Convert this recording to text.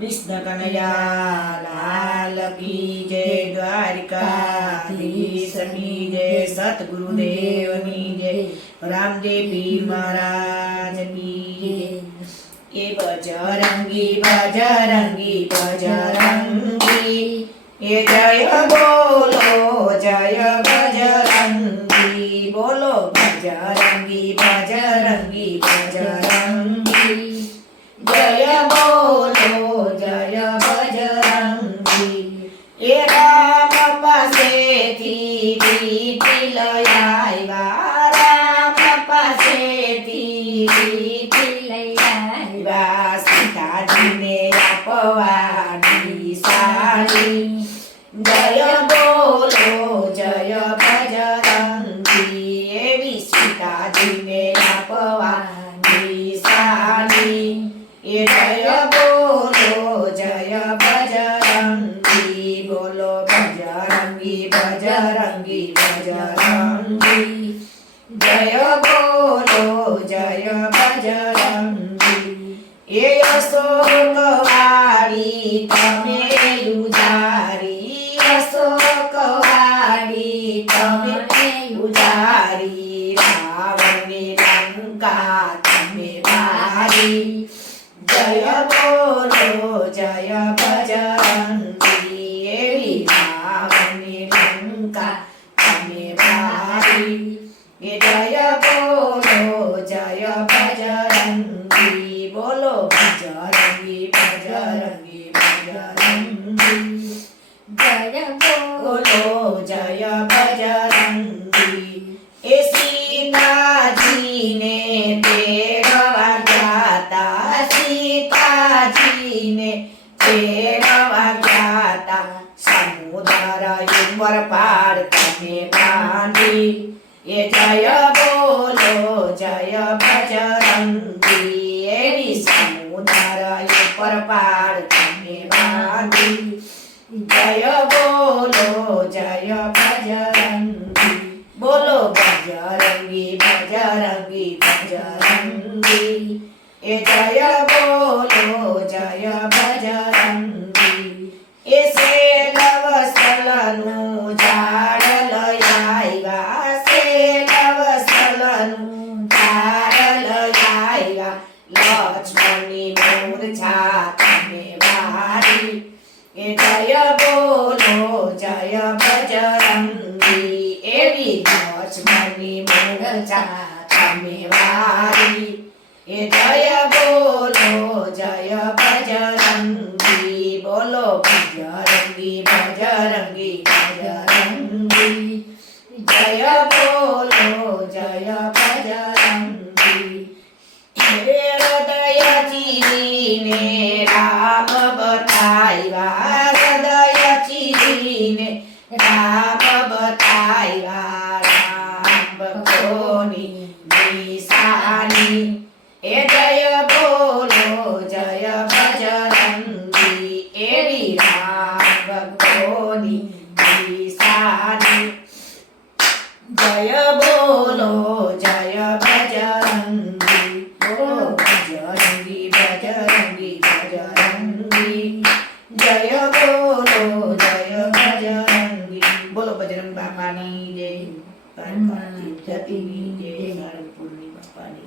कृष्ण कन्हैया लाल की जय, द्वारिकाधीश की जय, सतगुरुदेव की जय, रामदेव महाराज की जय। ये बजरंगी बजरंगी बजरंगी, ये जय बोलो जय बजरंगी, बोलो बजरंगी बजरंगी बजरंगी, जय बोलो जय बजरंगी। ये राम पासेथी वीटी लई आव्या, राम पासेथी वीटी लई आव्या, सीताजीने आपवानी साड़ी, जय बोलो जय बजरंगी। एवी सीताजीने आपवानी साड़ी, ये जय बोलो जय बजरंगी, बोलो बजरंगी बजरंगी बजरंगी, जय बोलो जय बजरंगी। ये अशोकवाड़ी तमे उजारी, अशोकवाड़ी तमे उजारी, रावणे लंका तमे मारी, जय बोलो जय बजरंगी। एवी रावणे लंका तमे मारी, ये जय बोलो जय बजरंगी, बोलो बजरंगी बजरंगी बजरंगी, जय बोलो जय बजरंगी। ए सीताजी ने तेरवा ज्ञाता, सीताजी ने तेरवा ज्ञाता, समुद्र ऊपर पार तमे बांधी, ये जय बोलो जय बजरंगी। एवी समुद्र ऊपर पार तमे बांधी, जय बोलो जय बजरंगी, बोलो बजरंगी बजरंगी बजरंगी, ये जय बोलो जय बजरंगी। ए सेलवसलनु झाड़ लई आव्या, सेलवसलनु झाड़ लई आव्या, लक्ष्मणी मूर्छा तमे मारी, ये जय बोलो जय बजरंगी। एवी लक्ष्मणी मूर्छा तमे मारी, ये जय बोलो जय बजरंगी, बोलो बजरंगी बजरंगी बजरंगी, जय बोलो जय बजरंगी। हृदय चिरीने राम बताव्या, हृदय चिरीने राम बताव्या, राम भक्तोनी निशानी, ए जय बोलो जय बजरंगी। एवी राम भक्तोनी निशानी, जय बोलो जय बजरंगी, बोलो बजरंगी बजरंगी बजरंगी, जय बोलो जय बजरंगी, बोलो बजरंग बापानी जय, गणपति जय, पूर्णिमा बापानी।